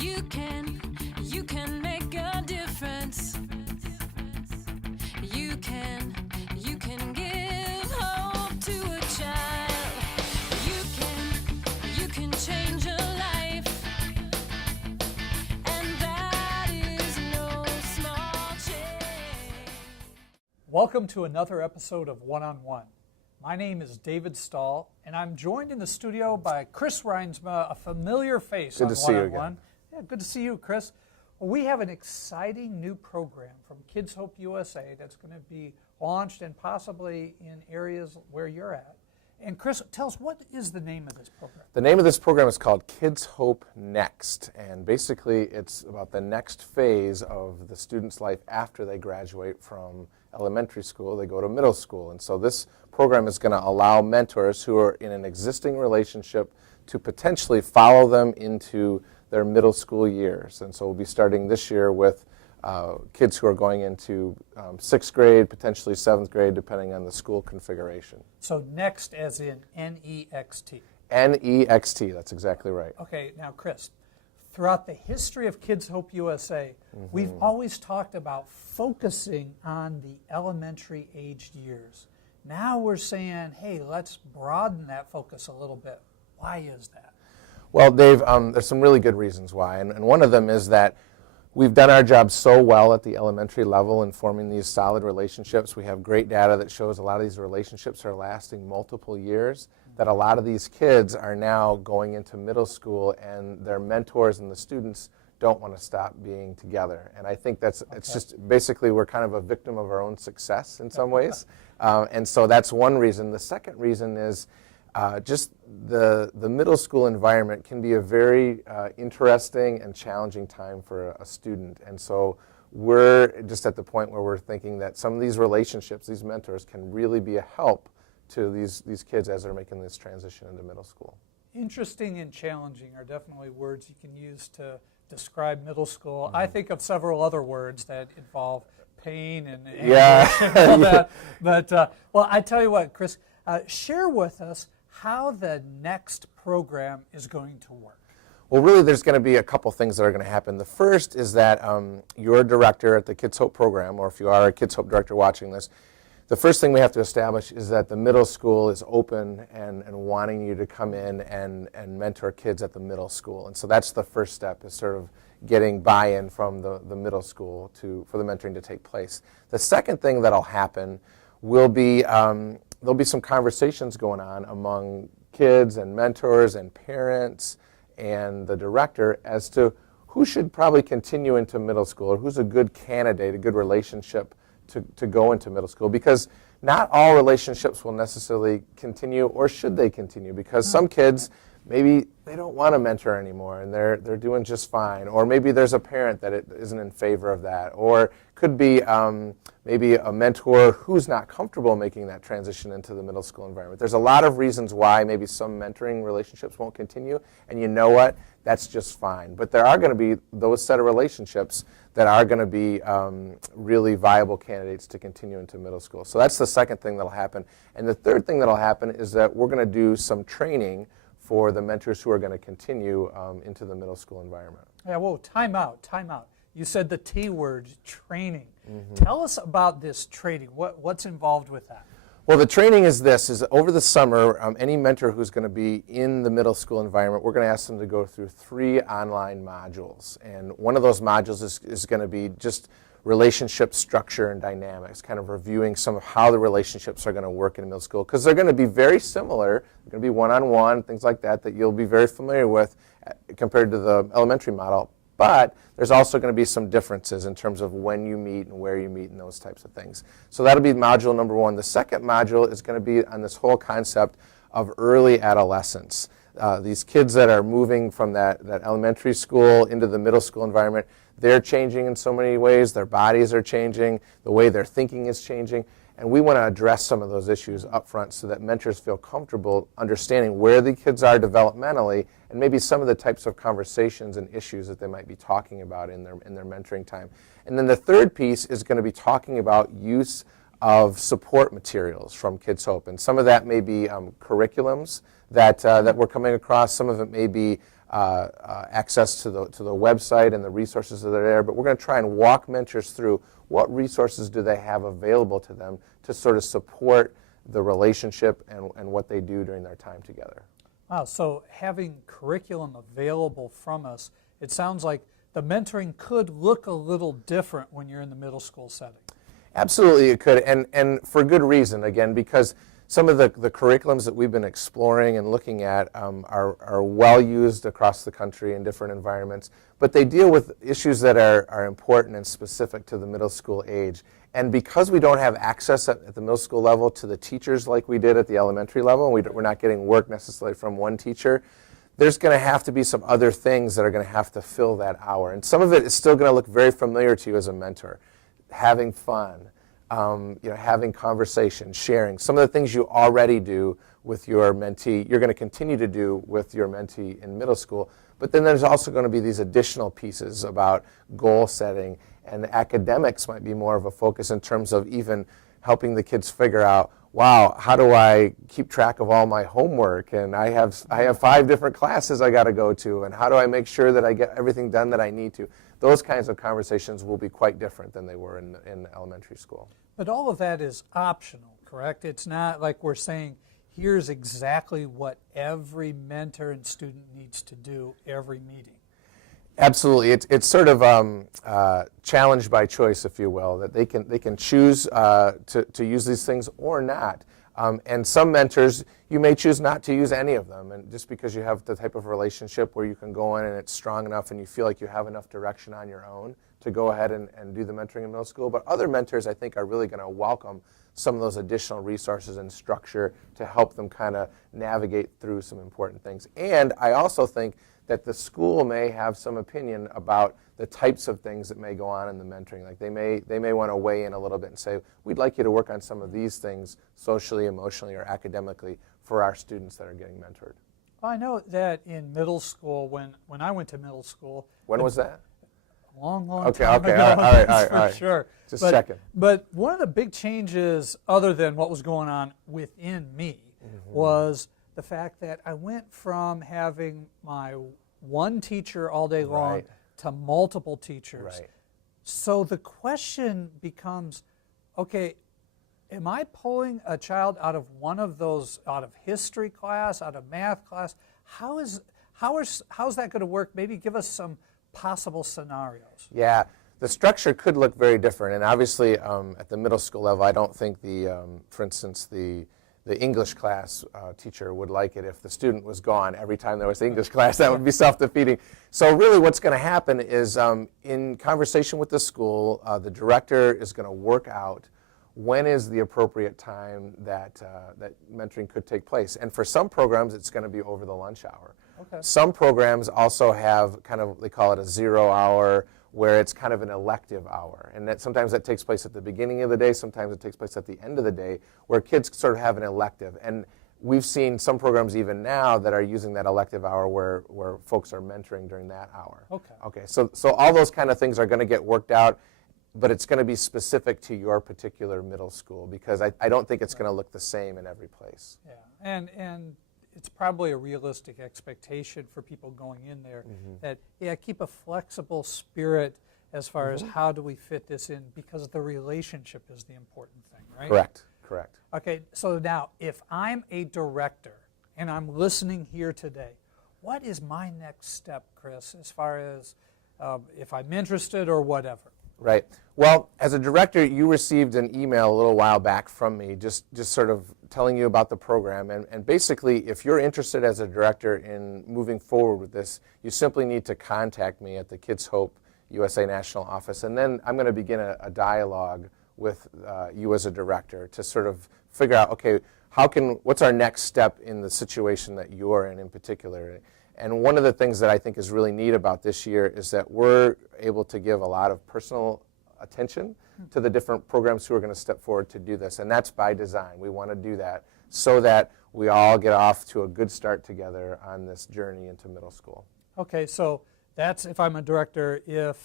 You can make a difference. You can give hope to a child. You can change a life. And that is no small change. Welcome to another episode of One-on-One. My name is David Stahl, and I'm joined in the studio by Chris Reinsma, a familiar face Good on to see you One-on-One. again. Yeah, good to see you, Chris. Well, we have an exciting new program from Kids Hope USA that's going to be launched and possibly in areas where you're at. And Chris, tell us, what is the name of this program? The name of this program is called Kids Hope Next, and basically it's about the next phase of the student's life after they graduate from elementary school. They go to middle school, and so this program is going to allow mentors who are in an existing relationship to potentially follow them into their middle school years. And so we'll be starting this year with kids who are going into 6th grade, potentially 7th grade, depending on the school configuration. So next as in N-E-X-T. N-E-X-T, that's exactly right. Okay, now Chris, throughout the history of Kids Hope USA, we've always talked about focusing on the elementary aged years. Now we're saying, hey, let's broaden that focus a little bit. Why is that? Well, Dave, there's some really good reasons why, and one of them is that we've done our job so well at the elementary level in forming these solid relationships. We have great data that shows a lot of these relationships are lasting multiple years, that a lot of these kids are now going into middle school and their mentors and the students don't want to stop being together. And I think it's just basically we're kind of a victim of our own success in some ways. And so that's one reason. The second reason is just the middle school environment can be a very interesting and challenging time for a student. And so we're just at the point where we're thinking that some of these relationships, these mentors, can really be a help to these kids as they're making this transition into middle school. Interesting and challenging are definitely words you can use to describe middle school. I think of several other words that involve pain and all that. But, well, I tell you what, Chris, share with us how the next program is going to work. Well, really, there's going to be a couple things that are going to happen. The first is that your director at the Kids Hope program, or if you are a Kids Hope director watching this, the first thing we have to establish is that the middle school is open and wanting you to come in and mentor kids at the middle school. And so that's the first step, is sort of getting buy-in from the middle school for the mentoring to take place. The second thing that'll happen will be there'll be some conversations going on among kids and mentors and parents and the director as to who should probably continue into middle school, or who's a good candidate, a good relationship to go into middle school, because not all relationships will necessarily continue, or should they continue, because some kids, maybe they don't want to mentor anymore and they're doing just fine, or maybe there's a parent that isn't in favor of that, or could be maybe a mentor who's not comfortable making that transition into the middle school environment. There's a lot of reasons why maybe some mentoring relationships won't continue, and you know what? That's just fine. But there are going to be those set of relationships that are going to be really viable candidates to continue into middle school. So that's the second thing that'll happen. And the third thing that'll happen is that we're going to do some training for the mentors who are going to continue into the middle school environment. Yeah, whoa, time out. You said the T word, training. Tell us about this training. What's involved with that? Well, the training is over the summer, any mentor who's going to be in the middle school environment, we're going to ask them to go through 3 online modules. And one of those modules is going to be just relationship structure and dynamics, kind of reviewing some of how the relationships are going to work in middle school, because they're going to be very similar. They're going to be one-on-one, things like that you'll be very familiar with compared to the elementary model. But there's also going to be some differences in terms of when you meet and where you meet and those types of things. So that'll be module number 1. The second module is going to be on this whole concept of early adolescence. These kids that are moving from that elementary school into the middle school environment, they're changing in so many ways. Their bodies are changing. The way they're thinking is changing. And we want to address some of those issues up front so that mentors feel comfortable understanding where the kids are developmentally and maybe some of the types of conversations and issues that they might be talking about in their mentoring time. And then the third piece is going to be talking about use of support materials from Kids Hope. And some of that may be curriculums that we're coming across. Some of it may be access to the website and the resources that are there, but we're going to try and walk mentors through what resources do they have available to them to sort of support the relationship and what they do during their time together. Wow, so having curriculum available from us, it sounds like the mentoring could look a little different when you're in the middle school setting. Absolutely, it could, and for good reason, again, because some of the curriculums that we've been exploring and looking at are well used across the country in different environments, but they deal with issues that are important and specific to the middle school age. And because we don't have access at the middle school level to the teachers like we did at the elementary level, we're not getting work necessarily from one teacher, there's going to have to be some other things that are going to have to fill that hour. And some of it is still going to look very familiar to you as a mentor. Having fun, having conversation, sharing. Some of the things you already do with your mentee, you're going to continue to do with your mentee in middle school. But then there's also going to be these additional pieces about goal setting, and academics might be more of a focus in terms of even helping the kids figure out, wow, how do I keep track of all my homework? And I have 5 different classes I got to go to, and how do I make sure that I get everything done that I need to? Those kinds of conversations will be quite different than they were in elementary school. But all of that is optional, correct? It's not like we're saying, here's exactly what every mentor and student needs to do every meeting. Absolutely, it's sort of challenged by choice, if you will, that they can choose to use these things or not. And some mentors, you may choose not to use any of them, and just because you have the type of relationship where you can go in and it's strong enough and you feel like you have enough direction on your own to go ahead and do the mentoring in middle school. But other mentors, I think, are really going to welcome some of those additional resources and structure to help them kind of navigate through some important things. And I also think that the school may have some opinion about the types of things that may go on in the mentoring. Like they may want to weigh in a little bit and say, we'd like you to work on some of these things socially, emotionally, or academically for our students that are getting mentored. Well, I know that in middle school, when I went to middle school. When was that? A long time okay, ago. all right, for sure. Just checking. But one of the big changes, other than what was going on within me, was the fact that I went from having my one teacher all day long to multiple teachers. Right. So the question becomes, okay, am I pulling a child out of one of those, out of history class, out of math class? How's that going to work? Maybe give us some possible scenarios. Yeah, the structure could look very different, and obviously at the middle school level, I don't think for instance, the English class teacher would like it if the student was gone every time there was English class. That would be self-defeating. So really what's going to happen is in conversation with the school, the director is going to work out when is the appropriate time that mentoring could take place. And for some programs, it's going to be over the lunch hour. Okay. Some programs also have kind of, they call it a 0 hour, where it's kind of an elective hour. And sometimes that takes place at the beginning of the day, sometimes it takes place at the end of the day, where kids sort of have an elective. And we've seen some programs even now that are using that elective hour where folks are mentoring during that hour. Okay. So all those kind of things are going to get worked out, but it's going to be specific to your particular middle school, because I don't think it's going to look the same in every place. Yeah, and it's probably a realistic expectation for people going in there that, keep a flexible spirit as far as how do we fit this in, because the relationship is the important thing, right? Correct. Okay, so now if I'm a director and I'm listening here today, what is my next step, Chris, as far as if I'm interested or whatever? Right. Well, as a director, you received an email a little while back from me just sort of telling you about the program. And basically, if you're interested as a director in moving forward with this, you simply need to contact me at the Kids Hope USA National Office. And then I'm going to begin a dialogue with you as a director to sort of figure out, okay, what's our next step in the situation that you're in particular. And one of the things that I think is really neat about this year is that we're able to give a lot of personal attention to the different programs who are going to step forward to do this. And that's by design. We want to do that so that we all get off to a good start together on this journey into middle school. Okay, so that's if I'm a director. If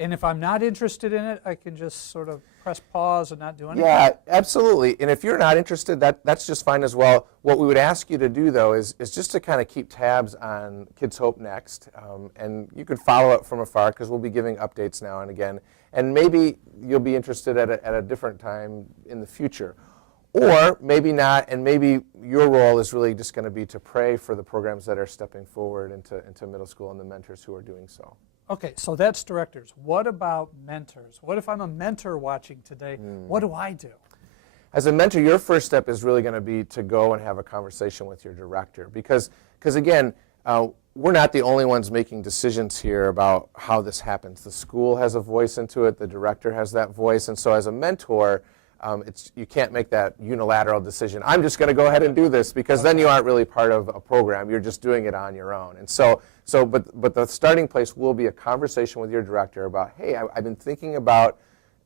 And if I'm not interested in it, I can just sort of press pause and not do anything? Yeah, absolutely. And if you're not interested, that's just fine as well. What we would ask you to do, though, is just to kind of keep tabs on Kids Hope Next. And you can follow it from afar because we'll be giving updates now and again. And maybe you'll be interested at a different time in the future. Or maybe not, and maybe your role is really just going to be to pray for the programs that are stepping forward into middle school and the mentors who are doing so. Okay, so that's directors. What about mentors? What if I'm a mentor watching today? What do I do? As a mentor, your first step is really going to be to go and have a conversation with your director because again, we're not the only ones making decisions here about how this happens. The school has a voice into it, the director has that voice, and so as a mentor, you can't make that unilateral decision. I'm just going to go ahead and do this because then you aren't really part of a program. You're just doing it on your own. And but the starting place will be a conversation with your director about, hey, I've been thinking about,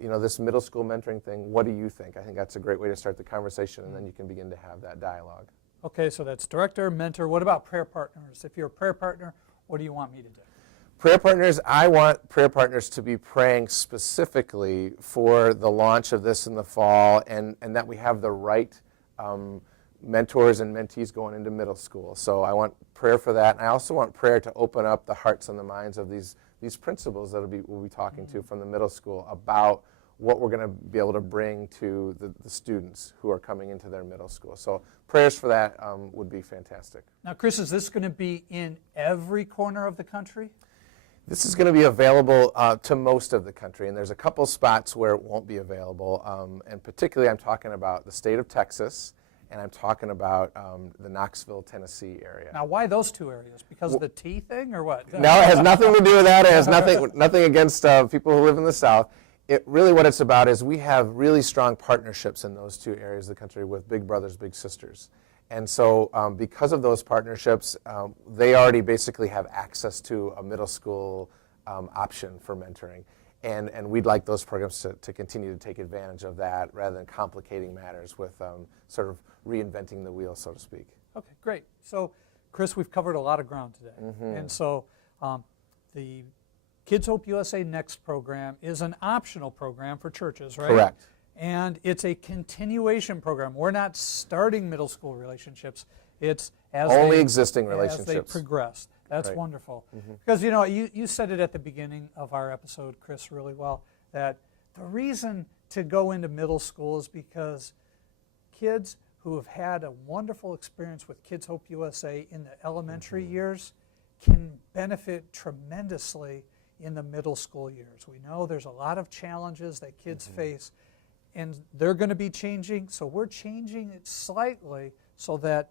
this middle school mentoring thing. What do you think? I think that's a great way to start the conversation, and then you can begin to have that dialogue. Okay, so that's director, mentor. What about prayer partners? If you're a prayer partner, what do you want me to do? Prayer partners, I want prayer partners to be praying specifically for the launch of this in the fall and that we have the right mentors and mentees going into middle school. So I want prayer for that. And I also want prayer to open up the hearts and the minds of these principals that we'll be talking to from the middle school about what we're going to be able to bring to the students who are coming into their middle school. So prayers for that would be fantastic. Now, Chris, is this going to be in every corner of the country? This is going to be available to most of the country, and there's a couple spots where it won't be available, and particularly I'm talking about the state of Texas, and I'm talking about the Knoxville, Tennessee area. Now, why those two areas? Because of the tea thing, or what? No, it has nothing to do with that. It has nothing against people who live in the South. Really what it's about is we have really strong partnerships in those two areas of the country with big brothers, big sisters. And so because of those partnerships, they already basically have access to a middle school option for mentoring. And we'd like those programs to continue to take advantage of that rather than complicating matters with sort of reinventing the wheel, so to speak. Okay, great. So, Chris, we've covered a lot of ground today. And so the Kids Hope USA Next program is an optional program for churches, right? Correct. And it's a continuation program. We're not starting middle school relationships. It's as only existing relationships. As they progress. That's right. Wonderful. Because, you said it at the beginning of our episode, Chris, really well, that the reason to go into middle school is because kids who have had a wonderful experience with Kids Hope USA in the elementary years can benefit tremendously in the middle school years. We know there's a lot of challenges that kids face, and they're going to be changing, so we're changing it slightly so that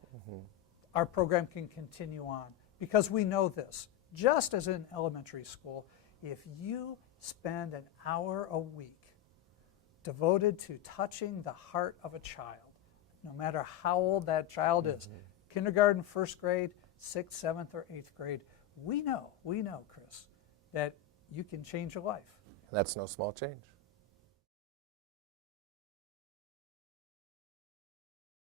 our program can continue on. Because we know this, just as in elementary school, if you spend an hour a week devoted to touching the heart of a child, no matter how old that child is, kindergarten, first grade, 6th, 7th, or 8th grade, we know, Chris, that you can change your life. That's no small change.